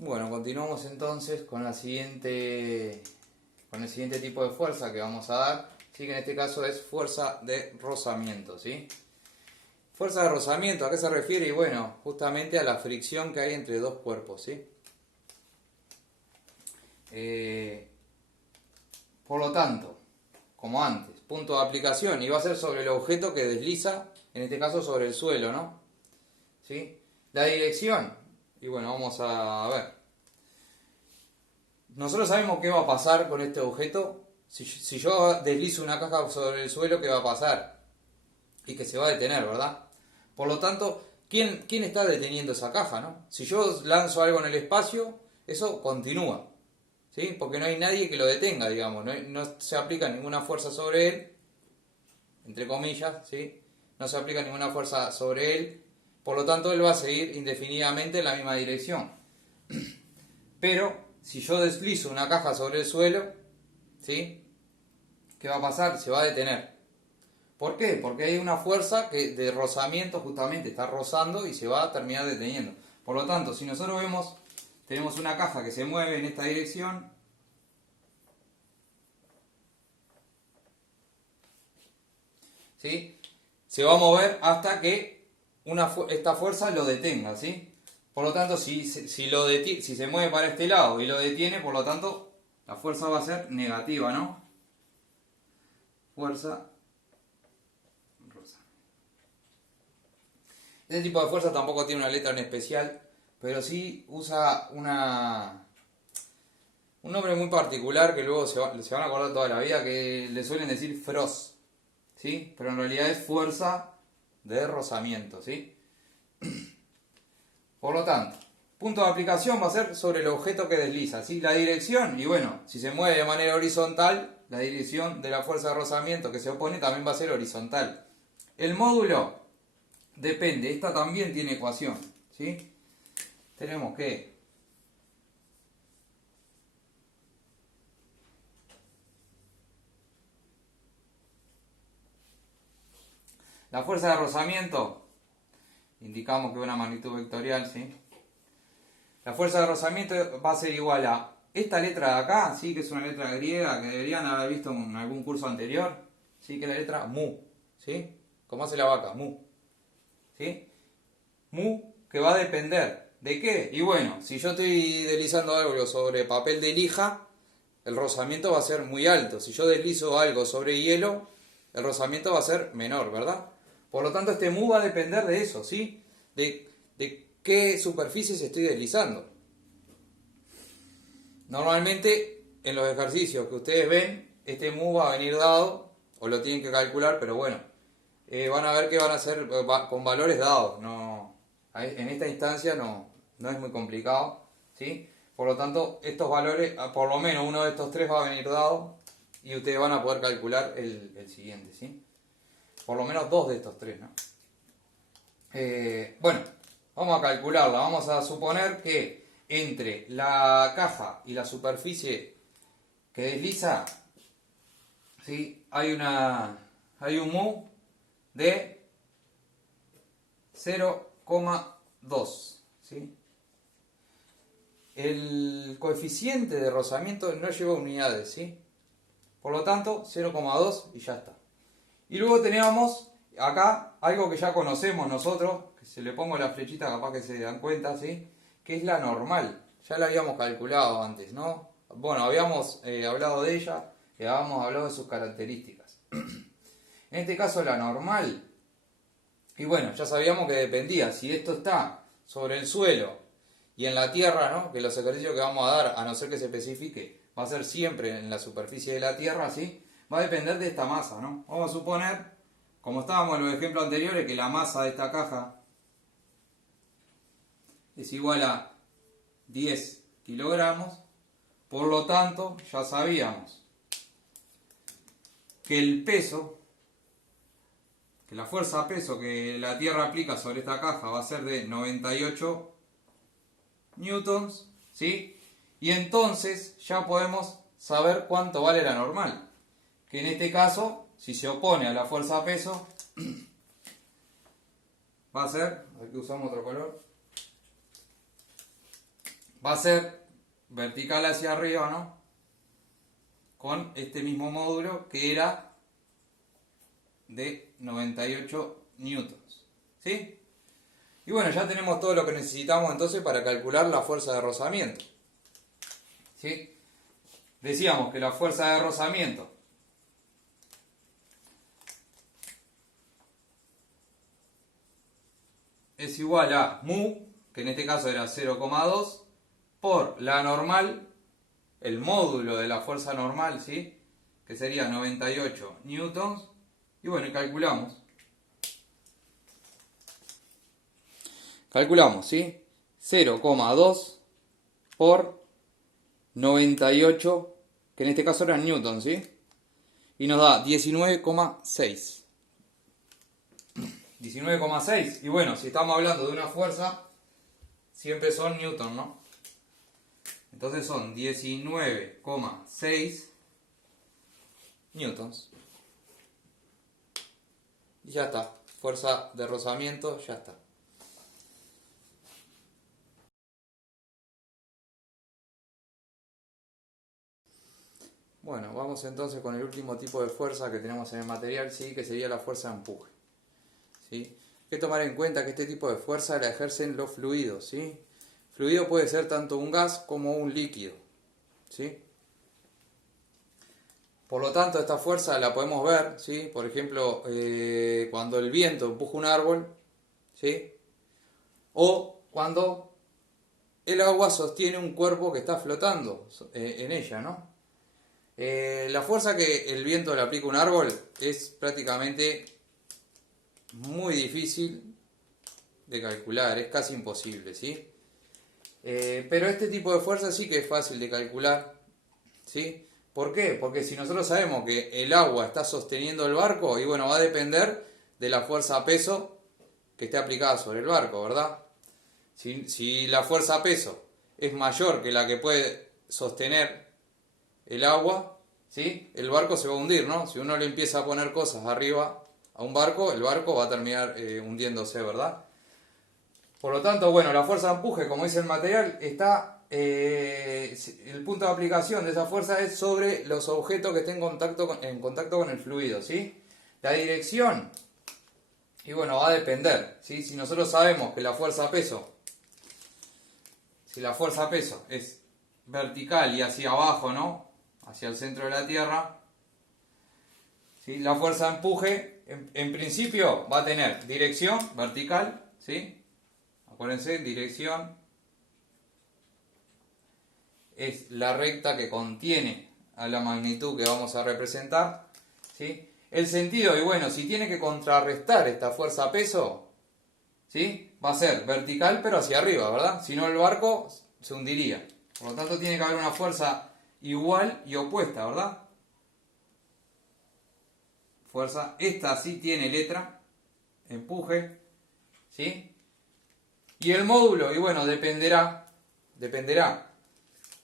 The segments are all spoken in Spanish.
Bueno, continuamos entonces con el siguiente tipo de fuerza que vamos a dar, ¿sí? Que en este caso es fuerza de rozamiento, ¿sí? Fuerza de rozamiento, ¿a qué se refiere? Y bueno, justamente a la fricción que hay entre dos cuerpos, ¿sí? Por lo tanto, como antes, punto de aplicación, y va a ser sobre el objeto que desliza, en este caso sobre el suelo, ¿no? ¿Sí? La dirección, y bueno, vamos a ver. Nosotros sabemos qué va a pasar con este objeto. Si yo deslizo una caja sobre el suelo, ¿qué va a pasar? Y que se va a detener, ¿verdad? Por lo tanto, ¿quién está deteniendo esa caja, no? Si yo lanzo algo en el espacio, eso continúa, ¿sí? Porque no hay nadie que lo detenga, digamos. No se aplica ninguna fuerza sobre él, entre comillas, ¿sí? No se aplica ninguna fuerza sobre él. Por lo tanto, él va a seguir indefinidamente en la misma dirección. Pero, si yo deslizo una caja sobre el suelo, ¿sí? ¿Qué va a pasar? Se va a detener. ¿Por qué? Porque hay una fuerza que de rozamiento justamente está rozando y se va a terminar deteniendo. Por lo tanto, si nosotros vemos, tenemos una caja que se mueve en esta dirección, ¿sí? Se va a mover hasta que esta fuerza lo detenga, ¿sí? Por lo tanto, si se mueve para este lado y lo detiene, por lo tanto, la fuerza va a ser negativa, ¿no? Fuerza rosa. Este tipo de fuerza tampoco tiene una letra en especial, pero sí usa un nombre muy particular que luego se van a acordar toda la vida, que le suelen decir frost, ¿sí? Pero en realidad es fuerza de rozamiento, ¿sí? Por lo tanto, punto de aplicación va a ser sobre el objeto que desliza, ¿sí? La dirección, y bueno, si se mueve de manera horizontal, la dirección de la fuerza de rozamiento que se opone también va a ser horizontal. El módulo depende, esta también tiene ecuación, ¿sí? Tenemos que la fuerza de rozamiento, indicamos que es una magnitud vectorial, ¿sí? La fuerza de rozamiento va a ser igual a esta letra de acá, ¿sí? Que es una letra griega que deberían haber visto en algún curso anterior, ¿sí? Que es la letra mu, ¿sí? Como hace la vaca, mu, ¿sí? Mu que va a depender ¿de qué? Y bueno, si yo estoy deslizando algo sobre papel de lija, el rozamiento va a ser muy alto. Si yo deslizo algo sobre hielo, el rozamiento va a ser menor, ¿verdad? Por lo tanto, este mu va a depender de eso, ¿sí? De qué superficies estoy deslizando. Normalmente, en los ejercicios que ustedes ven, este mu va a venir dado, o lo tienen que calcular, pero bueno, van a ver que van a ser con valores dados. No, en esta instancia no es muy complicado, ¿sí? Por lo tanto, estos valores, por lo menos uno de estos tres va a venir dado y ustedes van a poder calcular el siguiente, ¿sí? Por lo menos dos de estos tres, ¿no? Bueno, vamos a calcularla. Vamos a suponer que entre la caja y la superficie que desliza, ¿sí? Hay un mu de 0,2, ¿sí? El coeficiente de rozamiento no lleva unidades, ¿sí? Por lo tanto, 0,2 y ya está. Y luego teníamos acá algo que ya conocemos nosotros, que se le pongo la flechita capaz que se dan cuenta, ¿sí? Que es la normal. Ya la habíamos calculado antes, ¿no? Bueno, habíamos hablado de ella, y habíamos hablado de sus características. En este caso la normal, y bueno, ya sabíamos que dependía, si esto está sobre el suelo y en la tierra, ¿no? Que los ejercicios que vamos a dar, a no ser que se especifique, va a ser siempre en la superficie de la tierra, ¿sí? Va a depender de esta masa, ¿no? Vamos a suponer, como estábamos en los ejemplos anteriores, que la masa de esta caja es igual a 10 kilogramos, por lo tanto, ya sabíamos que el peso, que la fuerza peso que la Tierra aplica sobre esta caja va a ser de 98 newtons, ¿sí? Y entonces ya podemos saber cuánto vale la normal, que en este caso, si se opone a la fuerza peso, va a ser, aquí usamos otro color, va a ser vertical hacia arriba, ¿no? Con este mismo módulo que era de 98 newtons, ¿sí? Y bueno, ya tenemos todo lo que necesitamos entonces para calcular la fuerza de rozamiento, ¿sí? Decíamos que la fuerza de rozamiento es igual a mu, que en este caso era 0,2, por la normal, el módulo de la fuerza normal, ¿sí? Que sería 98 newtons. Y bueno, y calculamos. Calculamos, ¿sí? 0,2 por 98, que en este caso eran newtons, ¿sí? Y nos da 19,6. 19,6. Y bueno, si estamos hablando de una fuerza, siempre son newtons, ¿no? Entonces son 19,6 newtons. Y ya está. Fuerza de rozamiento, ya está. Bueno, vamos entonces con el último tipo de fuerza que tenemos en el material, ¿sí? Que sería la fuerza de empuje, ¿sí? Hay que tomar en cuenta que este tipo de fuerza la ejercen los fluidos, ¿sí? Fluido puede ser tanto un gas como un líquido, ¿sí? Por lo tanto, esta fuerza la podemos ver, ¿sí? Por ejemplo, cuando el viento empuja un árbol, ¿sí? O cuando el agua sostiene un cuerpo que está flotando en ella, ¿no? La fuerza que el viento le aplica a un árbol es prácticamente muy difícil de calcular, es casi imposible, ¿sí? Pero este tipo de fuerza sí que es fácil de calcular, ¿sí? ¿Por qué? Porque si nosotros sabemos que el agua está sosteniendo el barco, y bueno, va a depender de la fuerza-peso que esté aplicada sobre el barco, ¿verdad? Si la fuerza-peso es mayor que la que puede sostener el agua, ¿sí? El barco se va a hundir, ¿no? Si uno le empieza a poner cosas arriba a un barco, el barco va a terminar hundiéndose, ¿verdad? Por lo tanto, bueno, la fuerza de empuje, como dice el material, está el punto de aplicación de esa fuerza es sobre los objetos que estén en contacto con el fluido, ¿sí? La dirección, y bueno, va a depender, ¿sí? Si nosotros sabemos que la fuerza peso, si la fuerza peso es vertical y hacia abajo, ¿no? Hacia el centro de la Tierra, ¿sí? La fuerza de empuje, en principio, va a tener dirección vertical, ¿sí? Acuérdense, dirección es la recta que contiene a la magnitud que vamos a representar, ¿sí? El sentido, y bueno, si tiene que contrarrestar esta fuerza-peso, ¿sí? Va a ser vertical pero hacia arriba, ¿verdad? Si no el barco se hundiría. Por lo tanto tiene que haber una fuerza igual y opuesta, ¿verdad? Fuerza, esta sí tiene letra, empuje, ¿sí? Y el módulo, y bueno, dependerá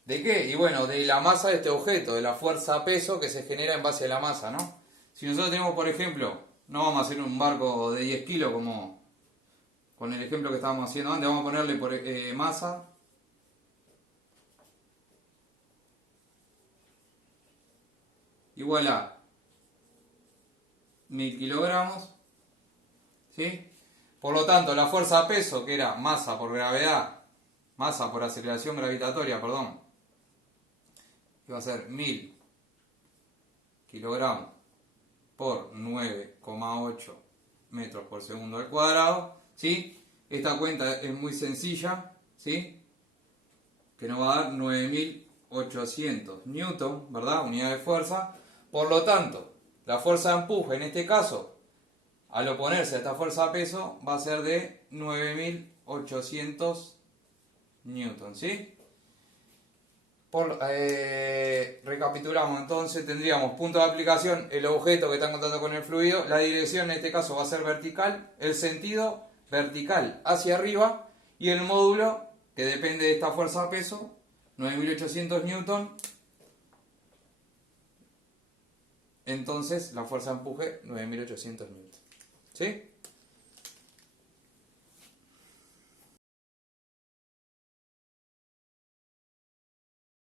¿de qué? Y bueno, de la masa de este objeto, de la fuerza-peso que se genera en base a la masa, ¿no? Si nosotros tenemos, por ejemplo, no vamos a hacer un barco de 10 kilos como con el ejemplo que estábamos haciendo antes, vamos a ponerle por masa igual a 1000 kilogramos, ¿sí? Por lo tanto, la fuerza-peso, que era masa por gravedad, masa por aceleración gravitatoria, perdón, iba a ser 1000 kilogramos por 9,8 metros por segundo al cuadrado, ¿sí? Esta cuenta es muy sencilla, ¿sí? Que nos va a dar 9800 newton, ¿verdad? Unidad de fuerza. Por lo tanto, la fuerza de empuje en este caso, al oponerse a esta fuerza de peso, va a ser de 9800 newton, ¿sí? Recapitulamos entonces, tendríamos punto de aplicación, el objeto que está en contacto con el fluido, la dirección en este caso va a ser vertical, el sentido vertical hacia arriba y el módulo que depende de esta fuerza a peso, 9800 newton, entonces la fuerza de empuje 9800 newton, ¿sí?